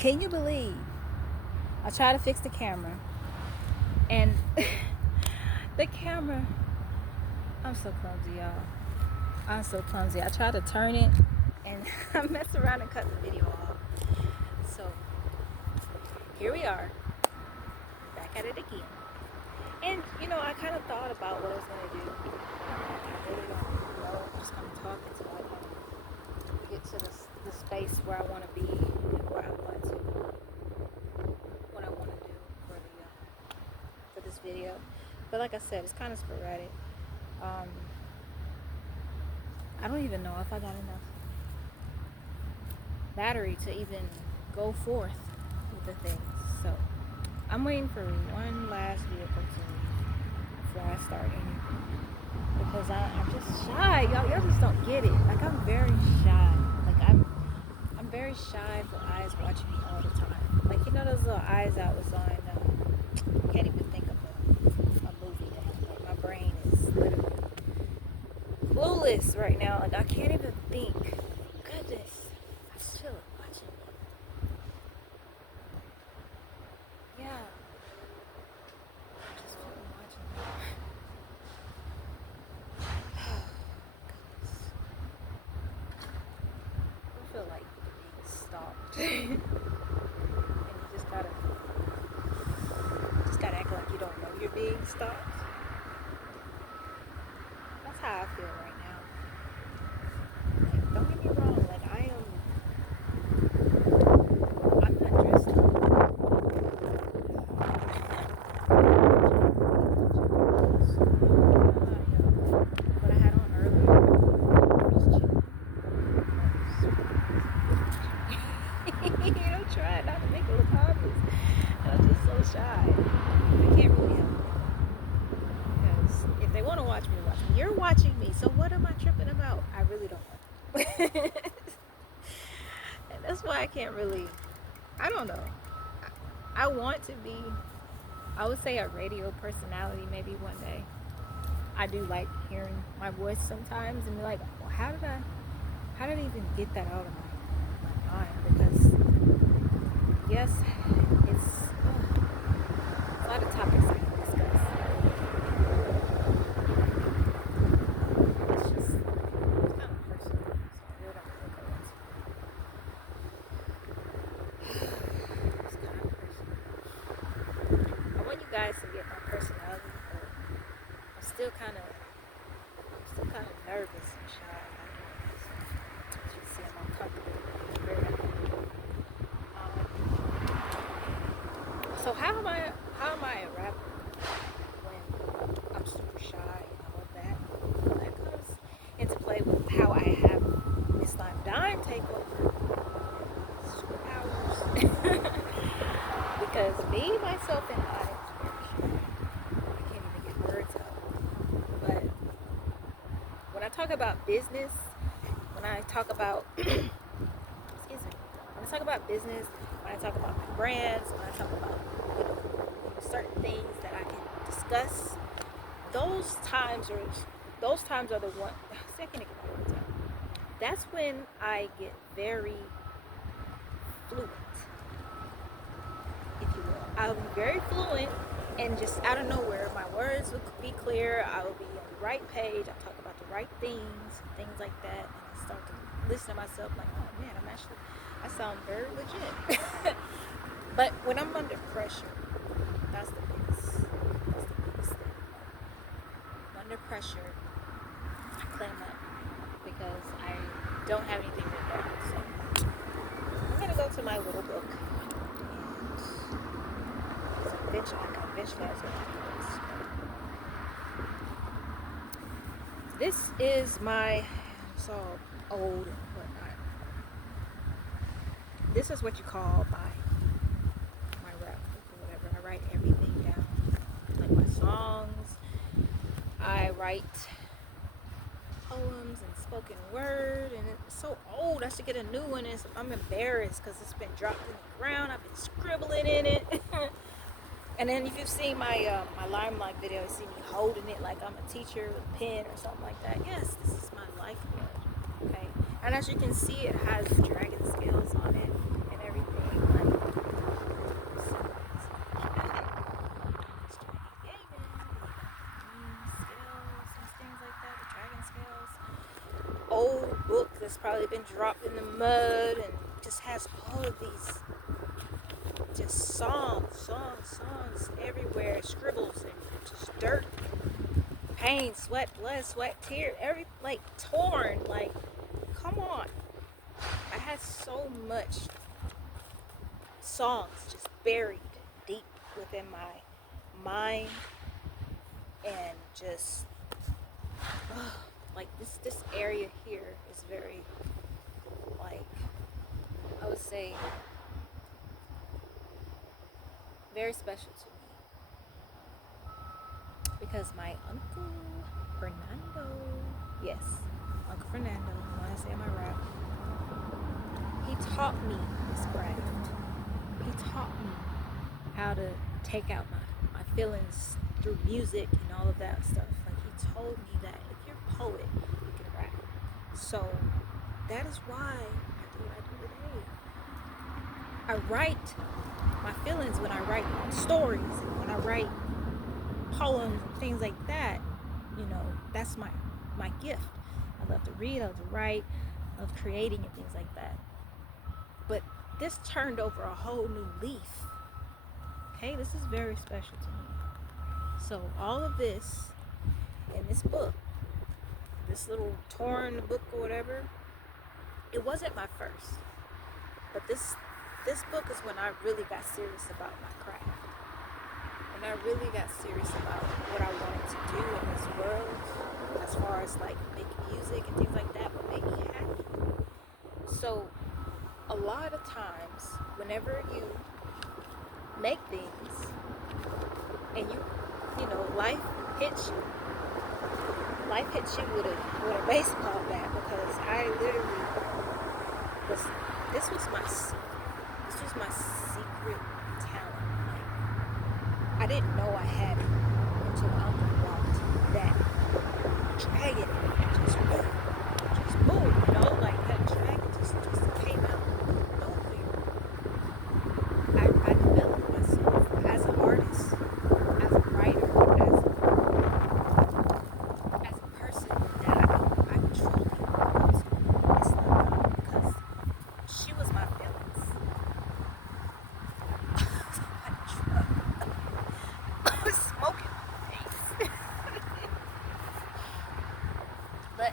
Can you believe I tried to fix the camera and the camera, I'm so clumsy, y'all. I'm so clumsy. I tried to turn it and I messed around and cut the video off. So here we are, back at it again. And I kind of thought about what I was going to do. I really don't know. I'm just going to talk until I kind of get to the space where I want to be and where I want to, what I want to do for this video. But like I said, it's kind of sporadic. I don't even know if I got enough battery to even go forth with the things. So I'm waiting for one last vehicle to leave before I start anything, because I'm just shy. Y'all just don't get it. Like, I'm very shy. Like, I'm very shy for eyes watching me all the time. Like, those little eyes I was on. I can't even think of a movie now. Like, my brain is literally clueless right now. Like, I can't even think. Goodness, I just feel it watching me. Yeah. I just feel it watching me. Goodness. I feel like being stalked. And you just gotta act like you don't know you're being stalked. That's how I feel right now. Like, don't get me wrong, like, I'm not dressed up. What I had on earlier, I'm just chilling. Try not to make it look obvious. I'm just so shy. I can't really help it. Because if they want to watch me, watch me. You're watching me, so what am I tripping about? I really don't know. And that's why I can't really, I don't know. I want to be, I would say, a radio personality maybe one day. I do like hearing my voice sometimes and be like, well, how did I even get that out of my mind? Because yes, it's a lot of topics I can discuss. It's just kind of personal, so I really don't really go into it. It's kind of personal. I want you guys to get my personality, but I'm still kind of nervous and shy about doing this. As you see, I'm uncomfortable. So how am I a rapper when I'm super shy and all of that? Well, that comes into play with how I have Miss Lime Dime take over superpowers. Because me, myself, and I can't even get words out. But when I talk about business, when I talk about when I talk about business, when I talk about my brands, when I talk about certain things that I can discuss, those times are the one. See, I can't get my words out. That's when I get very fluent, if you will. I'll be very fluent, and just out of nowhere, my words will be clear. I will be on the right page. I talk about the right things like that, and I start to listen to myself like, oh man, I sound very legit. But when I'm under pressure, that's the biggest thing. Under pressure, I clam up because I don't have anything written down. So I'm gonna go to my little book, and eventually that's what happens. This is my, it's all old and whatnot. This is what you call my rap book or whatever. I write everything down, like my songs. I write poems and spoken word, and it's so old. I should get a new one. And I'm embarrassed because it's been dropped in the ground. I've been scribbling in it. And then if you've seen my Limelight video, you see me holding it like I'm a teacher with a pen or something like that. Yes, this is my lifeblood. Okay, and as you can see, it has dragon scales on it and everything. Like, that's probably been dropped in the mud and just has all of these just songs everywhere, scribbles and just dirt, pain, sweat, blood, sweat, tear, every like torn, like come on. I had so much songs just buried deep within my mind and just like this area here is very like I would say very special to me because my uncle Fernando, yes, Uncle Fernando, the one I say in my rap, he taught me this craft. He taught me how to take out my feelings through music and all of that stuff. Like he told me that if you're a poet, you can rap. So that is why I do what I do today. I write my feelings when I write stories, and when I write poems and things like that. You know, that's my gift. I love to read, I love to write, I love creating and things like that. But this turned over a whole new leaf. Okay, this is very special to me. So all of this in this book, this little torn book or whatever, it wasn't my first. But this book is when I really got serious about my craft. When I really got serious about what I wanted to do in this world, as far as like making music and things like that, would make me happy. So a lot of times, whenever you make things and you know, life hits you with a baseball bat, because I literally was, this was my secret talent. Like I didn't know I had it until my uncle walked that dragon just boom, you know, like that dragon just came out of nowhere. I developed myself as an artist, as a writer, as a person that I truly want to Islam, because she was my feelings. I was smoking my face. But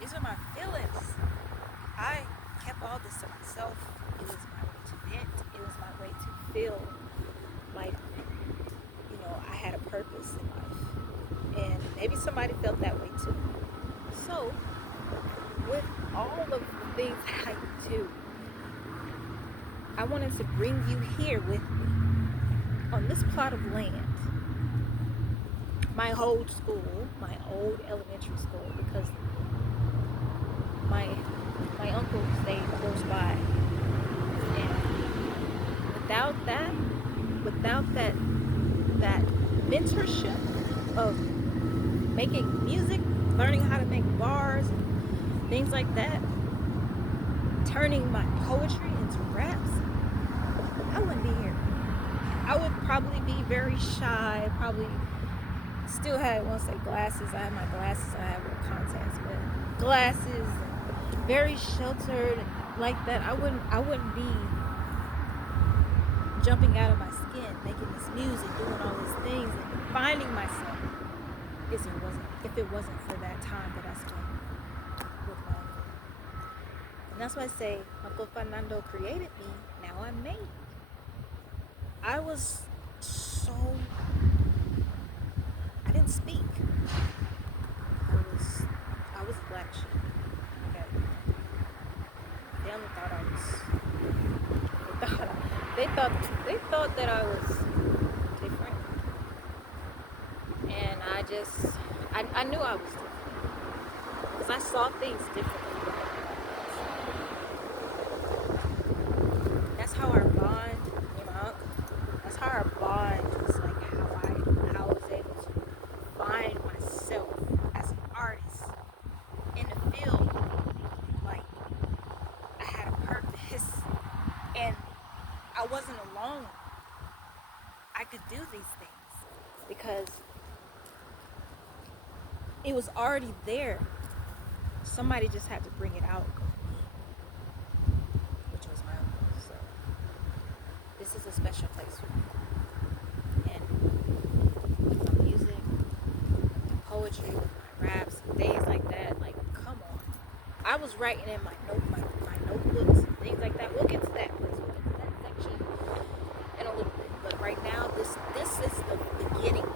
these are my feelings. I kept all this to myself. It was my way to vent. It was my way to feel like, you know, I had a purpose in life. And maybe somebody felt that way too. So, with all of the things that I do, I wanted to bring you here with me on this plot of land. My old school, my old elementary school, because my uncle stayed close by, and without that mentorship of making music, learning how to make bars, and things like that, turning my poetry into raps, I wouldn't be here. I would probably be very shy, probably still had, I won't say glasses, I have my glasses, I have contacts, but glasses, very sheltered and like that. I wouldn't be jumping out of my skin, making this music, doing all these things, and finding myself if it wasn't for that time that I spent with my uncle. And that's why I say Uncle Fernando created me, now I'm made. I didn't speak. I was a black sheep. Okay. My family thought they thought that I was different. And I knew I was different. Because I saw things differently. That's how our bond, me and my uncle, that's how our bond was, like how I was able to find myself as an artist in the field. Like I had a purpose and I wasn't alone. I could do these things because it was already there. somebody just had to bring it out of me, which was my uncle. So this is a special place for me. And with my music, with my poetry, with my raps, and things like that, like, come on. I was writing in my notebooks and things like that. We'll get to that place. We'll get to that section in a little bit. But right now, this is the beginning.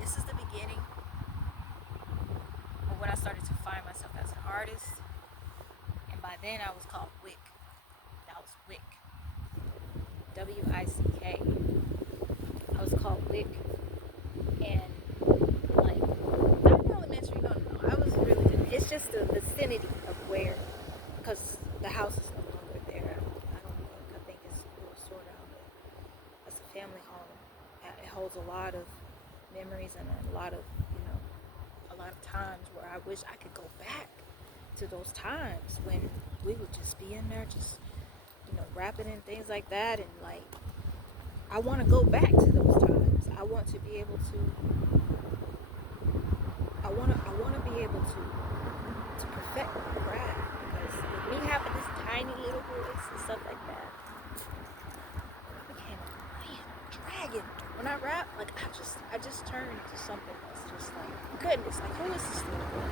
This is the beginning of when I started to find myself as an artist. And by then, I was called Wick. That was Wick. W-I-C-K. I was called Wick. And, like, not elementary, no. I was really good. It's just the vicinity of where, because the house is no longer there. I think it's a little sort of, but it's a family home. It holds a lot of memories and a lot of times where I wish I could go back to those times when we would just be in there, just rapping and things like that. And like, I want to go back to those times. I want to be able to. I want to be able to perfect my craft, because with me having this tiny little voice and stuff like that, I became a dragon. When I rap, like, I just turned into something that's just like, goodness, like, who is this little girl?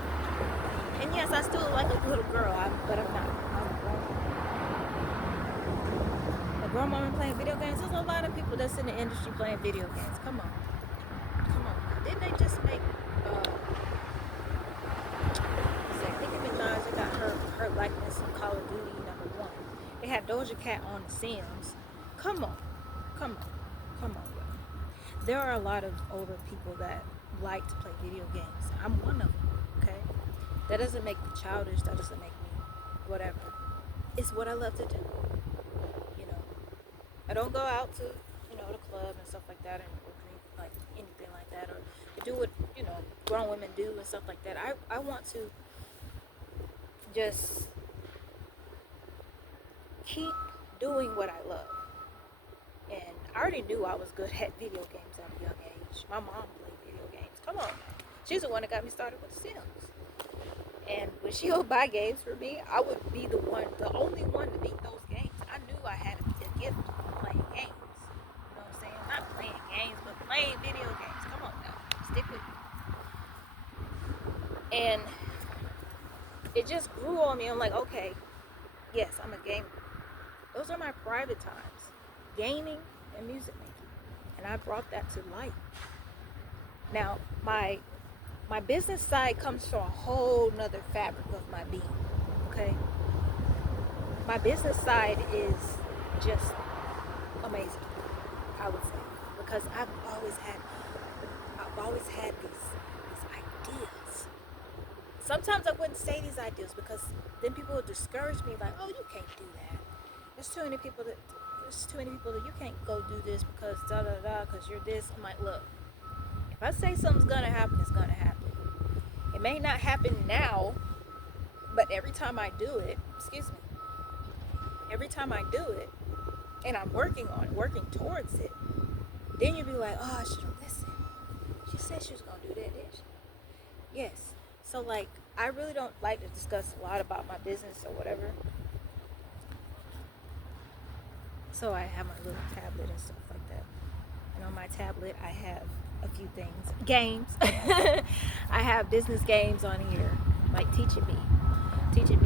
And yes, I still look like a little girl, but I'm not. I'm a grown woman. A grown woman playing video games. There's a lot of people that's in the industry playing video games. Come on. Didn't they just make Nicki Minaj got her likeness in Call of Duty #1. They had Doja Cat on The Sims. Come on, y'all. There are a lot of older people that like to play video games. I'm one of them, okay? That doesn't make me childish. That doesn't make me whatever. It's what I love to do. I don't go out to, the club and stuff like that, and drink like anything like that, or do what, grown women do and stuff like that. I want to just keep doing what I love. And I already knew I was good at video games at a young age. My mom played video games. Come on now. She's the one that got me started with The Sims. And when she would buy games for me, I would be the only one to beat those games. I knew I had a gift for playing games. You know what I'm saying? Not playing games, but playing video games. Come on now. Stick with me. And it just grew on me. I'm like, okay, yes, I'm a gamer. Those are my private times. Gaming and music making. And I brought that to light. Now, my business side comes from a whole nother fabric of my being. Okay? My business side is just amazing, I would say. Because I've always had these ideas. Sometimes I wouldn't say these ideas because then people would discourage me, like, oh, you can't do that. There's too many people that you can't go do this because because you're this. I'm like, look, if I say something's gonna happen, it's gonna happen. It may not happen now, but every time I do it, and I'm working towards it, then you'll be like, oh, I should have listened. She said she was gonna do that, didn't she? Yes. So, like, I really don't like to discuss a lot about my business or whatever. So I have my little tablet and stuff like that. And on my tablet, I have a few things. Games. I have business games on here, like teaching me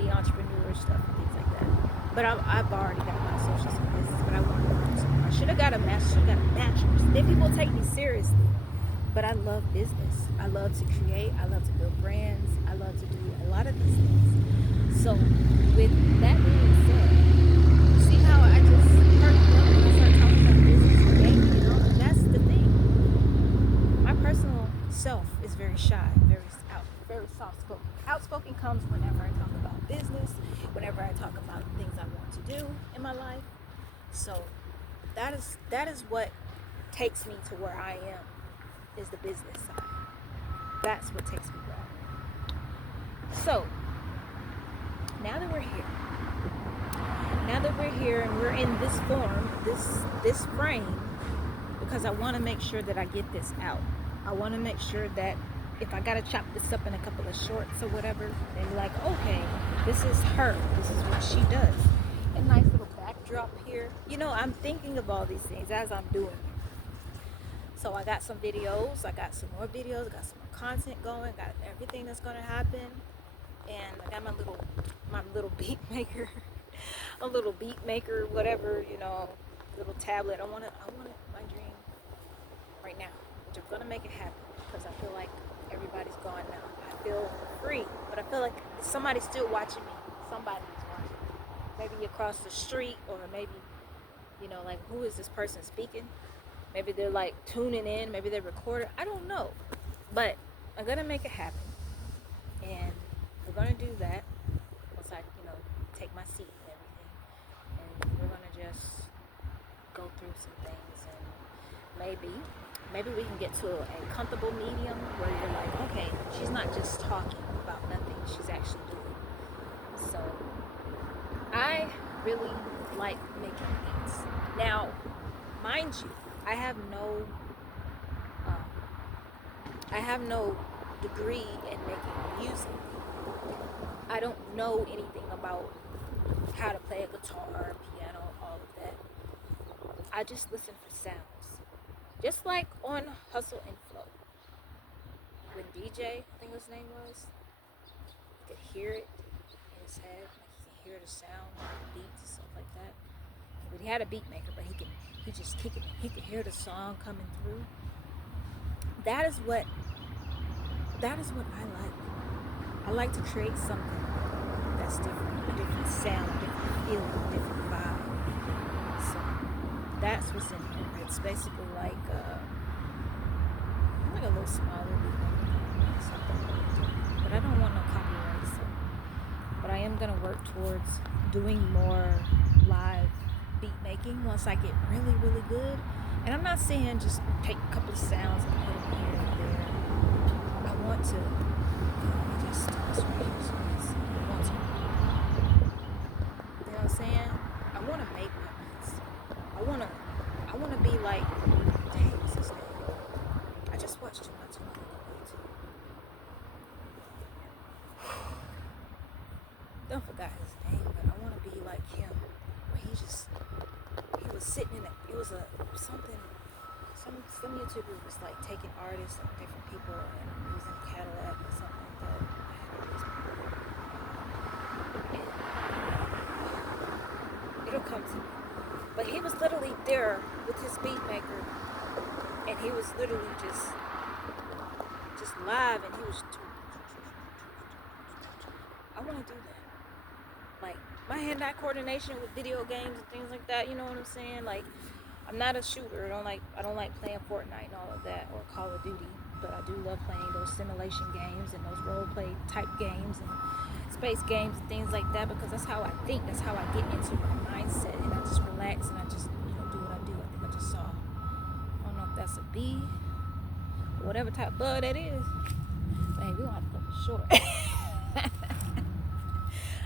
entrepreneur stuff and things like that. But I've already got my associates in business, but I want to learn some more. I should have got a bachelor's. Then people take me seriously. But I love business. I love to create. I love to build brands. I love to do a lot of these things. So, with that being said, see how I just perked up when I started talking about business and gaming and all that? That's the thing. My personal self is very shy, very soft-spoken. Outspoken comes whenever I talk about business, whenever I talk about things I want to do in my life. So, that is what takes me to where I am. Is the business side. That's what takes me where. So now that we're here and we're in this form, this frame, because I want to make sure that I get this out. I want to make sure that if I gotta chop this up in a couple of shorts or whatever, they're like, okay, this is her. This is what she does. A nice little backdrop here. You know, I'm thinking of all these things as I'm doing it. So I got some videos, I got some more videos, I got some more content going, got everything that's gonna happen. And I got my little beat maker, a little beat maker, whatever, you know, little tablet. I want it my dream right now, which I'm gonna make it happen because I feel like everybody's gone now. I feel free, but I feel like somebody's still watching me. Somebody's watching me. Maybe across the street, or maybe, you know, like, who is this person speaking? Maybe they're like tuning in, maybe they're recording. I don't know. But I'm gonna make it happen. And we're gonna do that once I, you know, take my seat and everything. And we're gonna just go through some things, and maybe we can get to a comfortable medium where you're like, okay, she's not just talking about nothing, she's actually doing. So I really like making beats. Now, mind you, I have no degree in making music. I don't know anything about how to play a guitar, piano, all of that. I just listen for sounds. Just like on Hustle and Flow. When DJ, I think his name was, you could hear it in his head. Like, he can hear the sound, the beats and stuff like that. But he had a beat maker, but he could hear the song coming through. That is what I like. I like to create something that's different, a different sound, a different feeling, a different vibe. So that's what's in here. It's basically like a little smaller beat or something. But I don't want no copyright, so. But I am gonna work towards doing more live beat making once I get really, really good. And I'm not saying just take a couple of sounds and put them here and there. I want to just right here. So I want to. You know what I'm saying? I want to make my beats. I want to be like, dang, what's his name? I just watched him not too long ago on YouTube. Don't forget his name, but I want to be like him. Where he was sitting in it was some YouTuber was like taking artists and different people and using a Cadillac or something like that. And it'll come to me. But he was literally there with his beat maker, and he was literally just live, and he was. I want to do that. Like, my hand-eye coordination with video games and things like that. You know what I'm saying? Like, I'm not a shooter. I don't like playing Fortnite and all of that, or Call of Duty. But I do love playing those simulation games and those role-play type games and space games and things like that, because that's how I think. That's how I get into my mindset, and I just relax and I just, you know, do what I do. I think I just saw. I don't know if that's a bee or whatever type of bug that is. But hey, we gonna have to cut it short.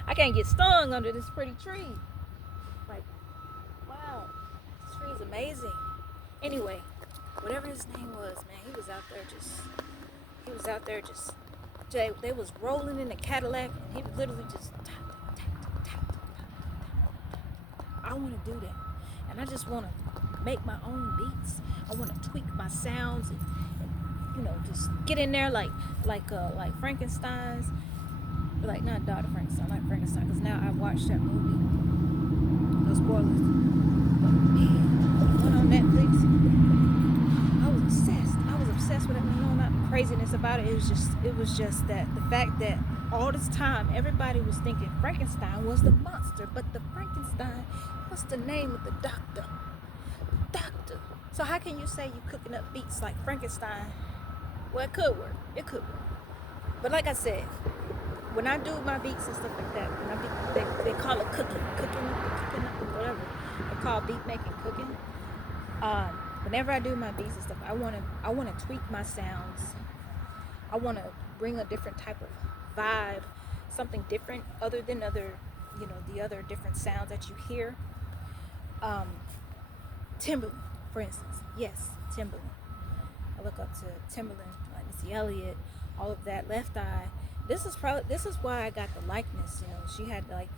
I can't get stung under this pretty tree. Like, wow. He's amazing. Anyway, whatever his name was, man, he was out there just they was rolling in the Cadillac, and he was literally just I want to do that, and I just want to make my own beats. I want to tweak my sounds and you know, just get in there like Frankenstein's, like not Dr. Frankenstein, like Frankenstein, because now I watched that movie. No spoilers. But man, on Netflix, I was obsessed with it. No, not craziness about it. It was just that the fact that all this time everybody was thinking Frankenstein was the monster, but the Frankenstein, what's the name of the doctor? Doctor. So how can you say you cooking up beats like Frankenstein? Well, it could work. It could work. But like I said, when I do my beats and stuff like that, when they call it cooking up, whatever. They call beat making cooking. Whenever I do my beats and stuff, I wanna tweak my sounds. I wanna bring a different type of vibe, something different other than the other different sounds that you hear. Timberland, for instance. Yes, Timberland. I look up to Timberland, like Missy Elliott, all of that. Left Eye. This is why I got the likeness. You know, she had like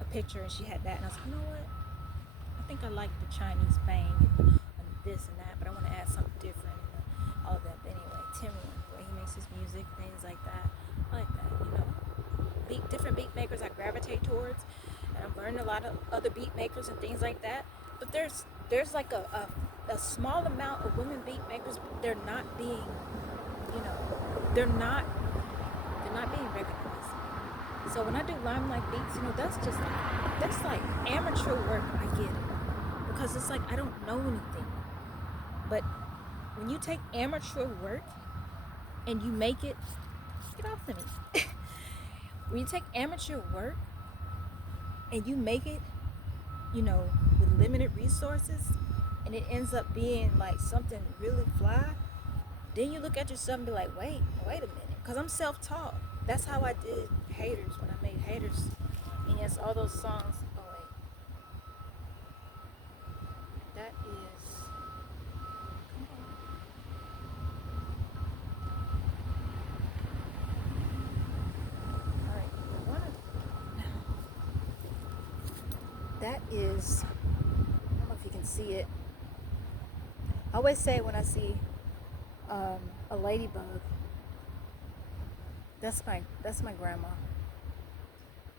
a picture and she had that, and I was like, you know what? I think I like the Chinese bang and this and that, but I want to add something different and all of that. But anyway, Timberland, the way he makes his music, things like that, I like that. You know, different beat makers I gravitate towards, and I'm learning a lot of other beat makers and things like that. But there's like a small amount of women beat makers, but they're not being, you know, they're not they're not being recognized. So when I do Limelight beats, you know, that's like amateur work. I get it because it's like I don't know anything. But when you take amateur work and you make it, get off to me. When you take amateur work and you make it, you know, with limited resources, and it ends up being like something really fly, then you look at yourself and be like, wait a minute, because I'm self-taught. That's how I did Haters when I made Haters. And yes, all those songs. Oh wait, that is. All right, that is. I don't know if you can see it. I always say when I see a ladybug, that's my grandma.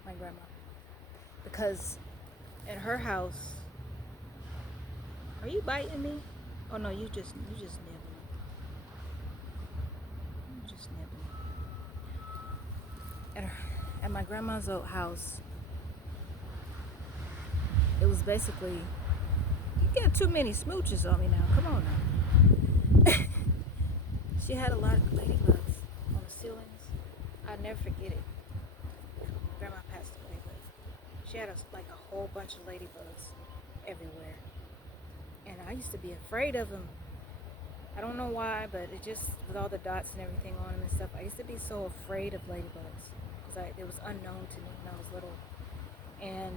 My grandma, because in her house, are you biting me? Oh no, you just nibbling. You just nibbling. At my grandma's old house, it was basically, you got too many smooches on me now. Come on now. She had a lot of ladybugs on the ceilings. I'll never forget it. Grandma passed away, but she had like a whole bunch of ladybugs everywhere. And I used to be afraid of them. I don't know why, but it just, with all the dots and everything on them and stuff, I used to be so afraid of ladybugs. Because it was unknown to me when I was little. And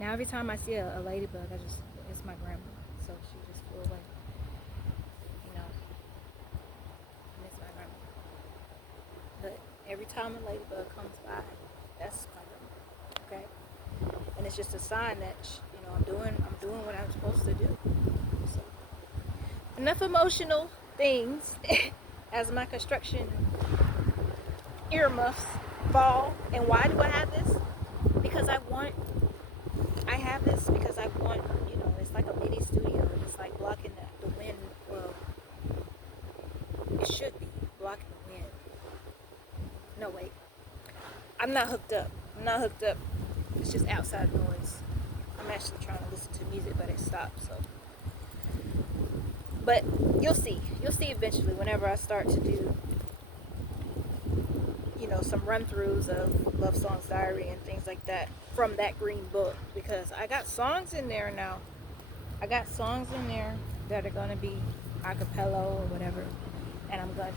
now every time I see a ladybug, it's my grandma. So she just flew away. You know, I miss my grandma. But every time a ladybug comes by, that's my grandma. Okay? And it's just a sign that, you know, I'm doing what I'm supposed to do. So, enough emotional things as my construction earmuffs fall. And why do I have this? Because I have this because I want, you know, it's like a mini studio, and it's like blocking the wind. Well, it should be blocking the wind. No, wait. I'm not hooked up. It's just outside noise. I'm actually trying to listen to music, but it stopped, so. But you'll see eventually whenever I start to do, you know, some run-throughs of Love Songs Diary and things like that from that green book, because I got songs in there now. I got songs in there that are gonna be a cappella or whatever, and I'm gonna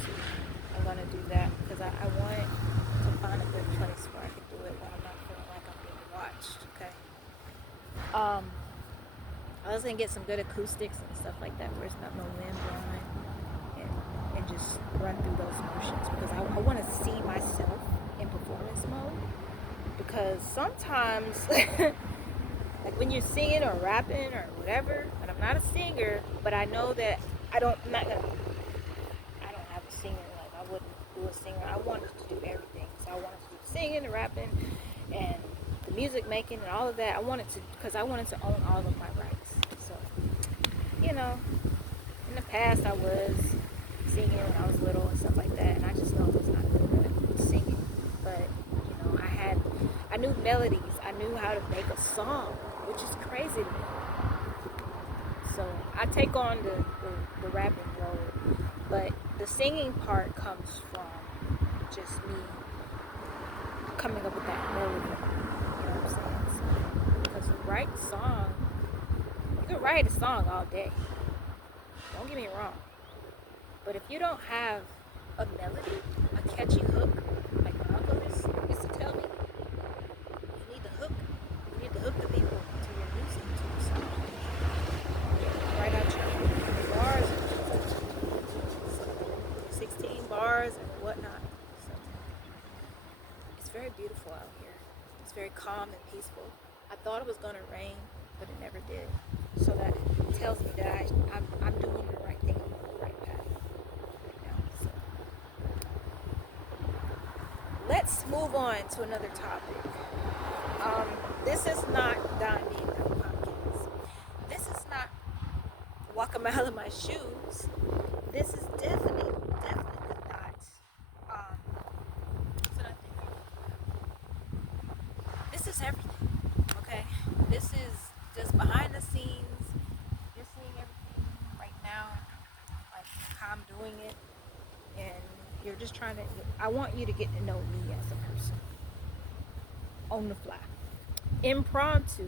do that because I want to find a good place where I can do it when I'm not feeling like I'm being watched. Okay. I was gonna get some good acoustics and stuff like that where it's not no wind blowing, and just run through those motions, because I want to see myself in performance mode. Because sometimes, like when you're singing or rapping or whatever, and I'm not a singer, but I know that I don't have a singer, like I wouldn't do a singer. I wanted to do everything. So I wanted to do the singing, the rapping, and the music making and all of that. Because I wanted to own all of my rights. So, you know, in the past I was singing when I was little and stuff like that, and I just know I was not good at singing. But, you know, I knew melodies. I knew how to make a song, which is crazy to me. So I take on the rapping role, but the singing part comes from just me coming up with that melody. You know what I'm saying? So, because you write a song, you can write a song all day. Don't get me wrong. But if you don't have a melody, a catchy hook, like my uncle used to tell me, you need the hook. You need to hook the people to your music, to your song. Write out your bars and things like that. very calm and peaceful. I thought it was going to rain, but it never did. So that tells me that I'm doing the right thing. I'm on the right path right now. So let's move on to another topic. This is not Don Being Done podcast. This is not walk a mile in my shoes. This is definitely not. So this is everything. Okay, this is just behind the scenes. You're seeing everything right now, like how I'm doing it, and you're just trying to. I want you to get to know me as a person, on the fly, impromptu,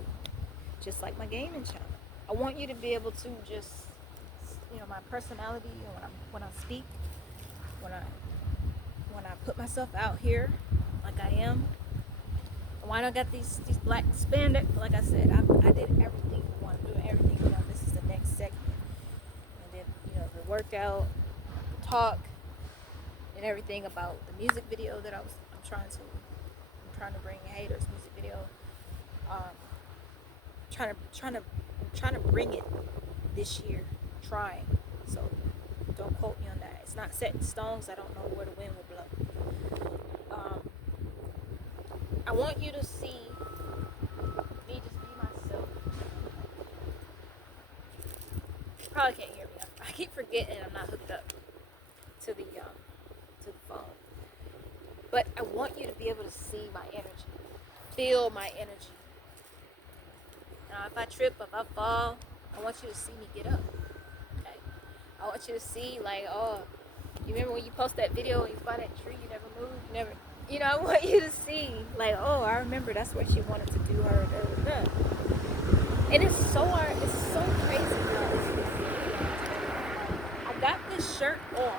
just like my gaming channel. I want you to be able to just, my personality, and when I speak, when I put myself out here, like I am. Why don't I got these black spandex? Like I said, I did everything. I want to do everything. This is the next segment. And then the workout, the talk, and everything about the music video that I'm trying to bring haters music video. Trying to bring it this year. Trying. So don't quote me on that. It's not set in stones. I don't know where the wind will blow. I want you to see me just be myself. You probably can't hear me. I keep forgetting I'm not hooked up to the phone. But I want you to be able to see my energy, feel my energy. Now, if I trip, if I fall, I want you to see me get up. Okay? I want you to see, like, oh, you remember when you post that video and you find that tree, you never moved, I want you to see, like, oh, I remember that's what she wanted to do her. And it's so crazy now. I got this shirt on,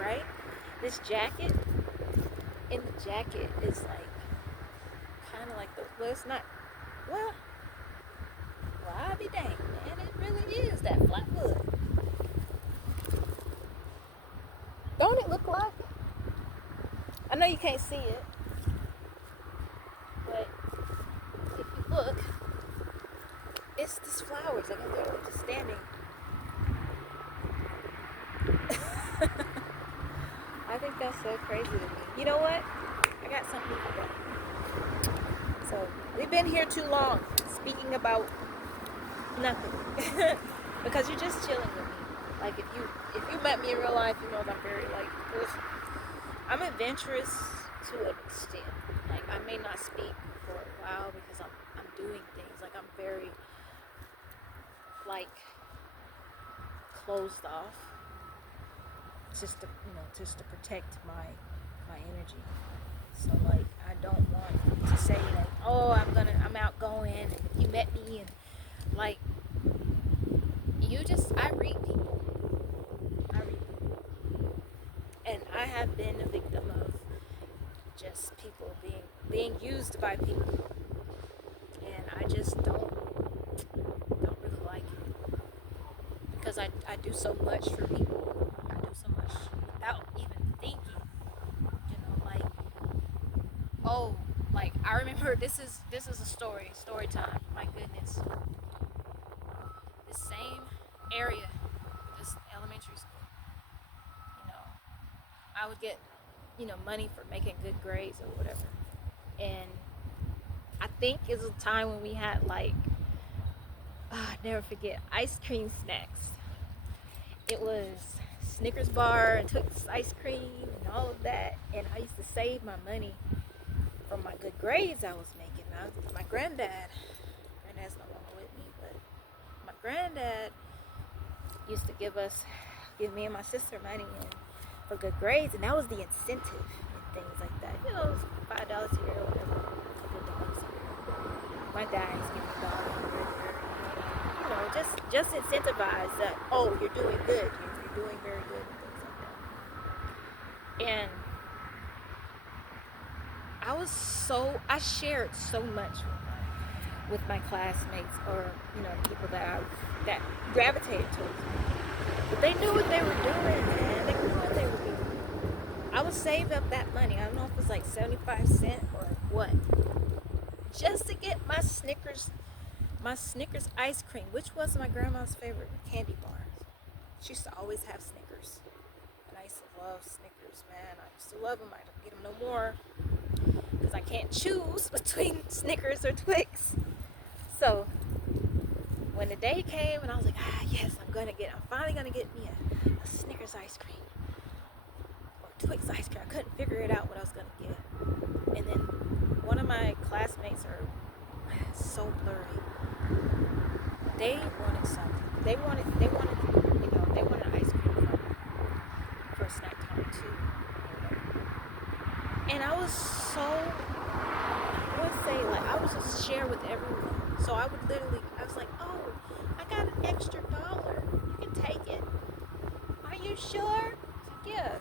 right? This jacket, and the jacket is like, kind of like it's not, well, I'll be dang, man, it really is that flatwood. Don't it look like? I know you can't see it, but if you look, it's these flowers. Like they're just standing. I think that's so crazy to me. You know what? I got something for that. So we've been here too long, speaking about nothing, because you're just chilling with me. Like if you met me in real life, you know that I'm very I'm adventurous to an extent. Like I may not speak for a while because I'm doing things. Like I'm very closed off. Just to protect my energy. So I don't want to say I'm outgoing and if you met me and I read people. And I have been a victim of just people being used by people, and I just don't really like it because I do so much for people. I do so much without even thinking. I remember this is a story time. My goodness, this same area, this elementary school. I would get, money for making good grades or whatever. And I think it was a time when we had I'll never forget, ice cream snacks. It was Snickers bar and Toots ice cream and all of that. And I used to save my money from my good grades I was making. My granddad's no longer with me, but my granddad used to give me and my sister money for good grades, and that was the incentive and things like that. It was $5 a year or whatever, $100 a year. My dad used to give me $1 a year. Just incentivize that. Oh, you're doing good. You're doing very good and things like that. And I shared so much with my classmates or people that gravitated towards me. But they knew what they were doing, man. They knew what they were doing. I would save up that money. I don't know if it was 75 cents or what. just to get my Snickers ice cream, which was my grandma's favorite candy bar. She used to always have Snickers. And I used to love Snickers, man. I used to love them. I don't get them no more because I can't choose between Snickers or Twix. So when the day came and I was like, yes, I'm finally gonna get me a Snickers ice cream or Twix ice cream. I couldn't figure it out what I was gonna get. And then one of my classmates are so blurry. They wanted something. They wanted ice cream for snack time too. And I was so, I was just share with everyone. So I was like, oh, I got an extra $1. You can take it. Are you sure? Yeah.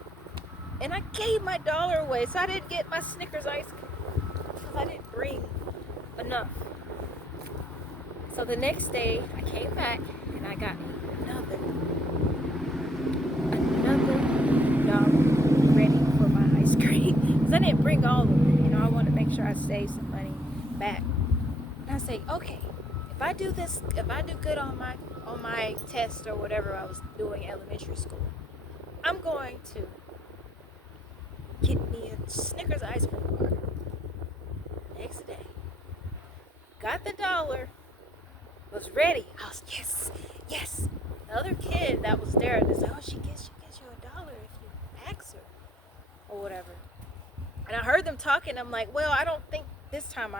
And I gave my $1 away, so I didn't get my Snickers ice cream because I didn't bring enough. So the next day I came back and I got another $1 ready for my ice cream because I didn't bring all of it. I wanted to make sure I saved some money back. And I say, okay, if I do good on my test or whatever I was doing in elementary school, I'm going to get me a Snickers ice cream bar. Next day, got the $1, was ready. I was yes. The other kid that was there, they said, oh, she gets you $1 if you ask her or whatever. And I heard them talking. I'm like, well, I don't think this time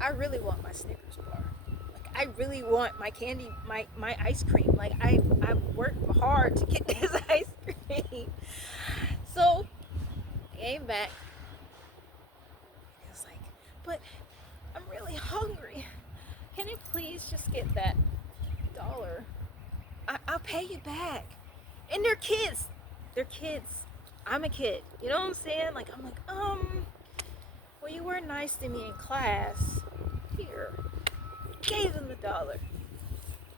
I really want my Snickers bar. Like, I really want my candy, my ice cream. Like, I worked hard to get this ice cream. So I came back. And I was like, but I'm really hungry. Can you please just get that $1? I'll pay you back. And they're kids. I'm a kid. You know what I'm saying? I'm like, well, you were nice to me in class. Here. Gave them the $1.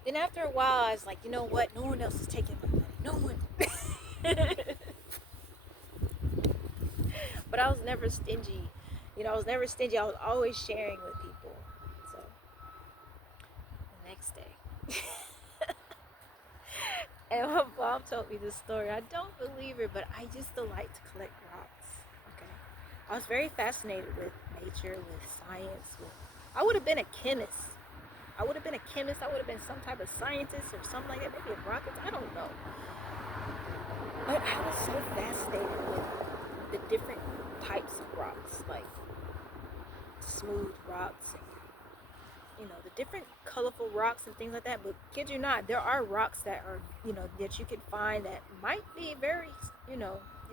Then after a while, I was like, you know what? No one else is taking my money. No one. But I was never stingy. I was never stingy. I was always sharing with people. So, the next day. And my mom told me this story. I don't believe her, but I used to like to collect rocks. Okay, I was very fascinated with nature, with science. I would have been a chemist. I would have been some type of scientist or something like that. Maybe a rocket. I don't know. But I was so fascinated with the different types of rocks, like smooth rocks and the different colorful rocks and things like that. But kid you not, there are rocks that are, that you can find that might be very, you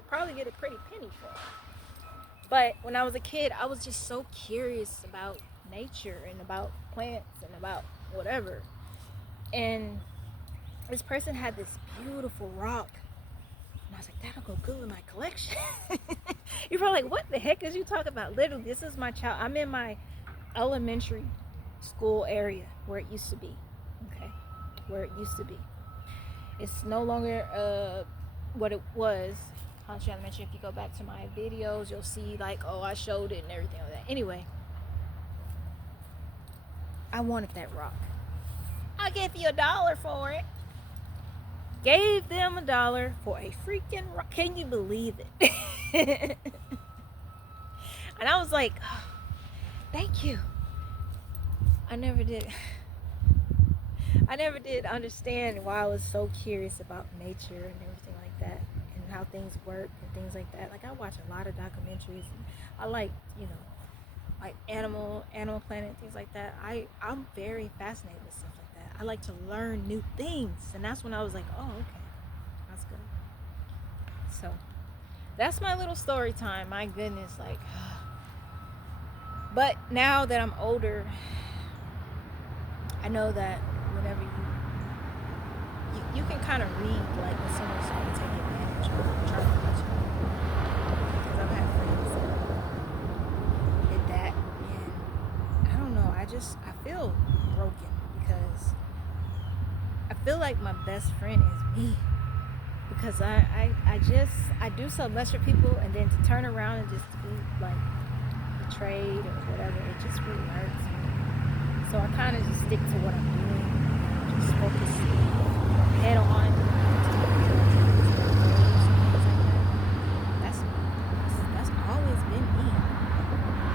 probably get a pretty penny for. But when I was a kid, I was just so curious about nature and about plants and about whatever. And this person had this beautiful rock. And I was like, that'll go good in my collection. You're probably like, what the heck is you talking about? Literally, this is my child. I'm in my elementary school area where it used to be. Okay, where it used to be. It's no longer what it was. Country Elementary. If you go back to my videos, you'll see I showed it and everything like that. Anyway, I wanted that rock. I'll give you $1 for it. Gave them $1 for a freaking rock. Can you believe it? And I was like, oh, thank you. I never did understand why I was so curious about nature and everything like that, and how things work and things like that. Like, I watch a lot of documentaries, and I like, like Animal Planet and things like that. I'm very fascinated with stuff like that. I like to learn new things, and that's when I was like, oh, okay, that's good. So that's my little story time. My goodness, but now that I'm older, I know that whenever you can kind of read when someone's trying to take advantage of you, trying to get you. Because I've had friends that did that, and I don't know. I feel broken because I feel like my best friend is me. Because I do so much for people, and then to turn around and just be like betrayed or whatever, it just really hurts me. So I kind of just stick to what I'm doing. Just focus head on to that's always been me.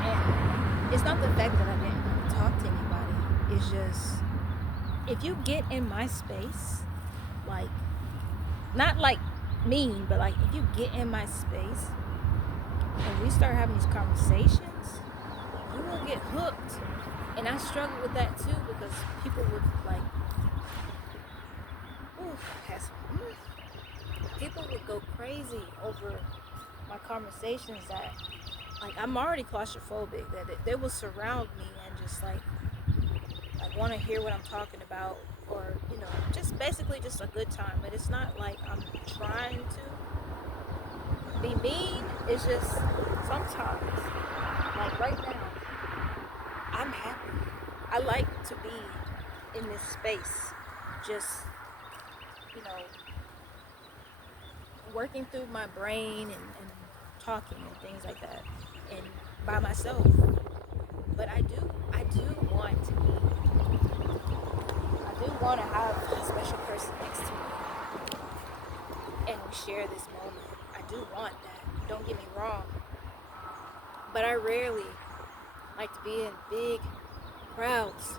And it's not the fact that I didn't talk to anybody. It's just if you get in my space, like not like mean, but like if you get in my space and we start having these conversations, you will get hooked. And I struggle with that too because people would like, people would go crazy over my conversations that, like, I'm already claustrophobic, that they will surround me and just like want to hear what I'm talking about, or just basically just a good time. But it's not like I'm trying to be mean. It's just sometimes, like right now, I'm happy. I like to be in this space, just working through my brain and talking and things like that, and by myself. But I do want to be. I do want to have a special person next to me, and we share this moment. I do want that. Don't get me wrong. But I rarely like to be in big crowds.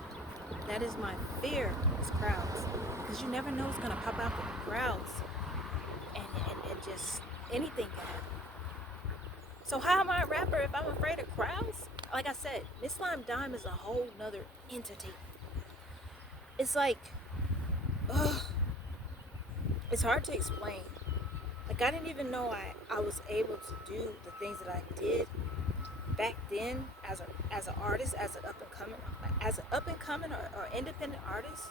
That is my fear, is crowds. Because you never know what's going to pop out from the crowds. And just anything can happen. So how am I a rapper if I'm afraid of crowds? Like I said, Miss Lime Dime is a whole nother entity. It's like, it's hard to explain. Like I didn't even know I was able to do the things that I did back then as an artist, as an up and coming or independent artist,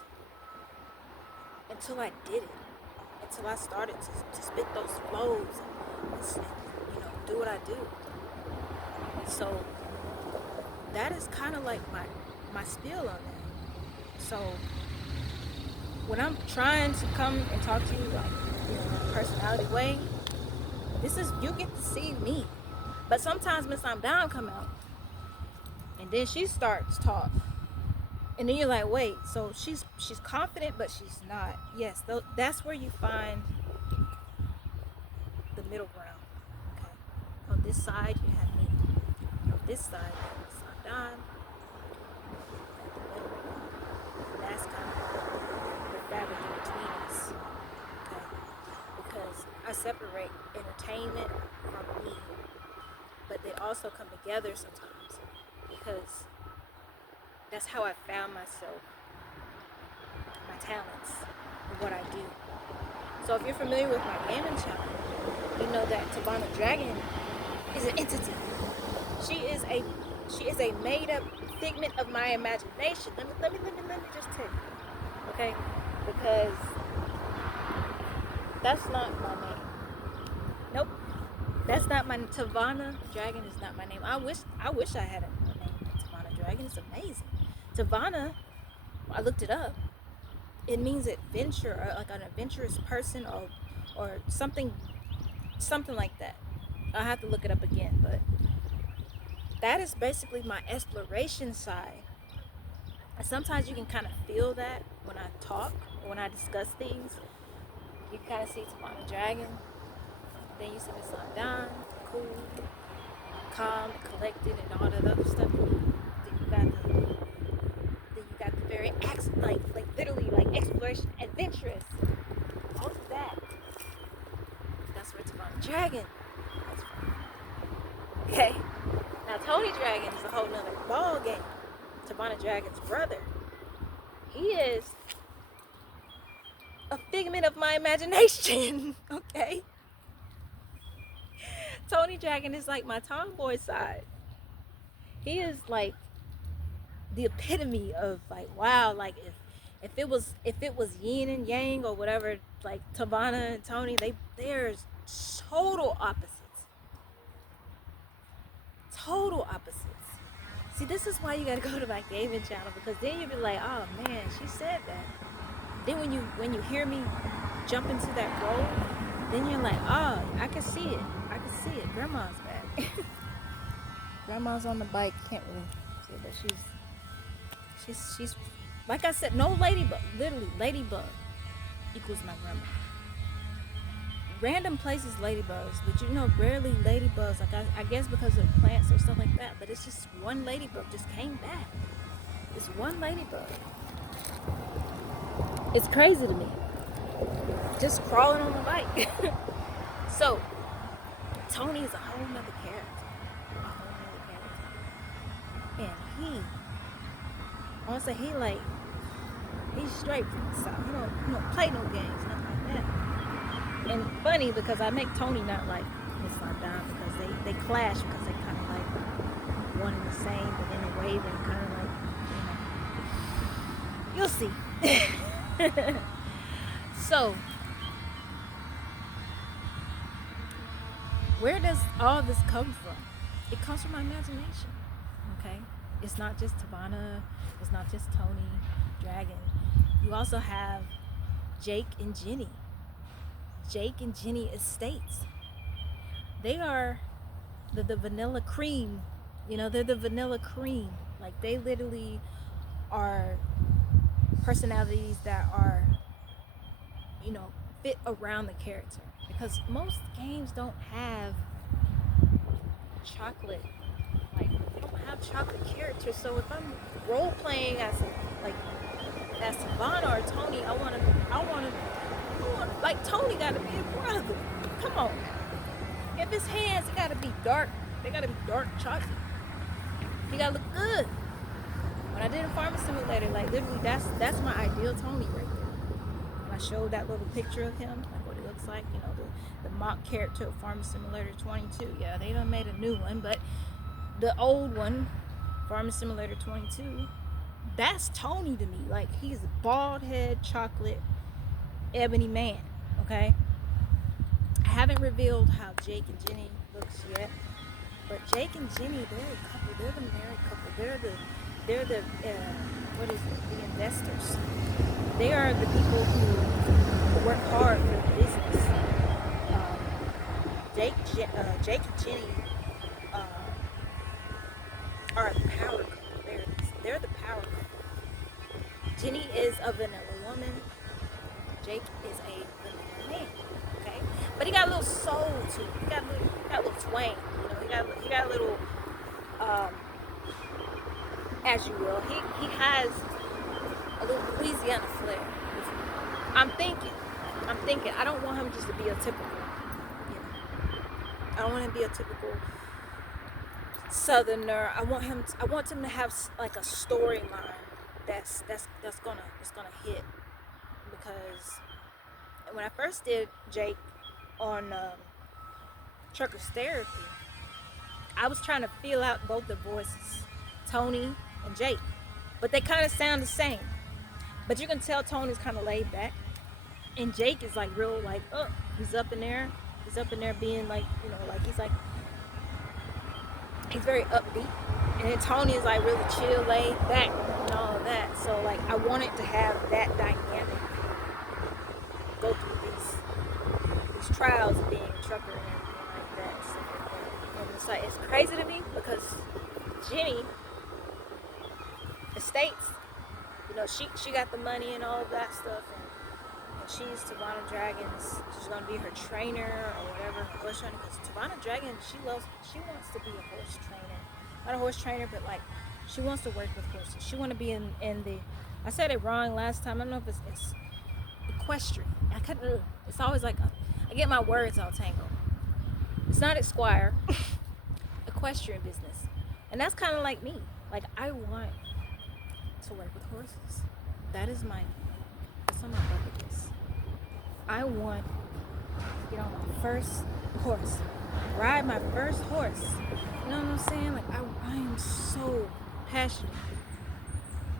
until I did it, until I started to spit those flows and do what I do. So that is kind of like my spiel on that. So when I'm trying to come and talk to you like in a personality way, you get to see me. But sometimes Miss I'm Down come out, and then she starts talk, and then you're like, wait, so she's confident, but she's not. Yes, that's where you find the middle ground. Okay, on this side you have me. On this side you have Miss I'm Down. At the middle ground. That's kind of the fabric in between us. Okay, because I separate entertainment from me. But they also come together sometimes because that's how I found myself, my talents, and what I do. So if you're familiar with my gaming channel, you know that Savannah Dragon is an entity. She is a made up figment of my imagination. Let me just tell you, okay? Because that's not my name. Nope. That's not my Savannah Dragon is not my name. I wish I had a name like Savannah Dragon. It's amazing. Savannah, I looked it up. It means adventure, or like an adventurous person, or something like that. I'll have to look it up again, but that is basically my exploration side. And sometimes you can kind of feel that when I talk, or when I discuss things. You kind of see Savannah Dragon. Then you see Miss London, cool, calm, collected, and all that other stuff. Then you got the very like literally like exploration, adventurous. All of that. That's where Savannah Dragon is from. Okay. Now Tony Dragon is a whole nother ball game. Savannah Dragon's brother. He is a figment of my imagination. Okay. Tony Dragon is like my tomboy side. He is like the epitome of like, wow, like if it was yin and yang or whatever, like Tavana and Tony, they're total opposites. Total opposites. See, this is why you gotta go to my gaming channel, because then you'll be like, oh man, she said that. Then when you hear me jump into that role, then you're like, oh, I can see it. Grandma's back. Grandma's on the bike. Can't really see, but she's like I said, no ladybug. Literally, ladybug equals my grandma. Random places ladybugs, but you know, rarely ladybugs. Like I guess because of plants or stuff like that. But it's just one ladybug just came back. It's one ladybug. It's crazy to me. Just crawling on the bike. So Tony is a whole nother character. A whole nother character. And he, I want to say he's straight from the south. He don't play no games, nothing like that. And funny because I make Tony not like Miss Von Dime because they clash because they kind of like one and the same, but in a way they're kind of like, you'll see. So, where does all this come from? It comes from my imagination, okay? It's not just Tavana, it's not just Tony, Dragon. You also have Jake and Jenny. Jake and Jenny Estates. They are the vanilla cream. You know, they're the vanilla cream. Like they literally are personalities that are, you know, fit around the character. Because most games don't have chocolate. Like they don't have chocolate characters. So if I'm role playing as Savannah or Tony, I wanna like Tony gotta be a brother. Come on. If his hands gotta be dark, they gotta be dark chocolate. He gotta look good. When I did a Farming Simulator, like literally that's my ideal Tony right there. When I showed that little picture of him, like what he looks like, you know, the mock character of Farming Simulator 22. Yeah, they done made a new one, but the old one, Farming Simulator 22, that's Tony to me. Like he's a bald head, chocolate, ebony man. Okay, I haven't revealed how Jake and Jenny looks yet, but Jake and Jenny, they're a couple. They're the married couple. They're the what is it? The investors. They are the people who work hard for the business. Jake and Jenny are the power couple. They're the power couple. Jenny is a vanilla woman. Jake is a vanilla man, okay? But he got a little soul to him. He got a little twang, you know. He got a little, as you will. He has a little Louisiana flair. I'm thinking. I don't want him just to be a typical, you know. I don't want him to be a typical Southerner. I want him to have like a storyline that's gonna hit. Because when I first did Jake on Trucker's Therapy, I was trying to feel out both the voices, Tony and Jake, but they kind of sound the same. But you can tell Tony's kind of laid back, and Jake is like real, like, he's up in there being like, you know, like he's very upbeat, and then Tony is like really chill, laid back, and all of that. So like I wanted to have that dynamic go through these trials of being a trucker and everything like that, stuff like that. And it's like, it's crazy to me because Jenny Estates, you know, she got the money and all of that stuff, and she's Tavana Dragon's, she's gonna be her trainer or whatever, her horse trainer, because Tavana Dragon, she wants to be a horse trainer. Not a horse trainer, but like she wants to work with horses. She want to be in the, I said it wrong last time, I don't know if it's equestrian. It's always like I get my words all tangled. It's not Esquire. Equestrian business. And that's kind of like me. Like I want to work with horses. That's on my bucket list. I want to get on my first horse. Ride my first horse. You know what I'm saying? Like I am so passionate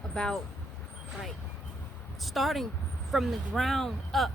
about like starting from the ground up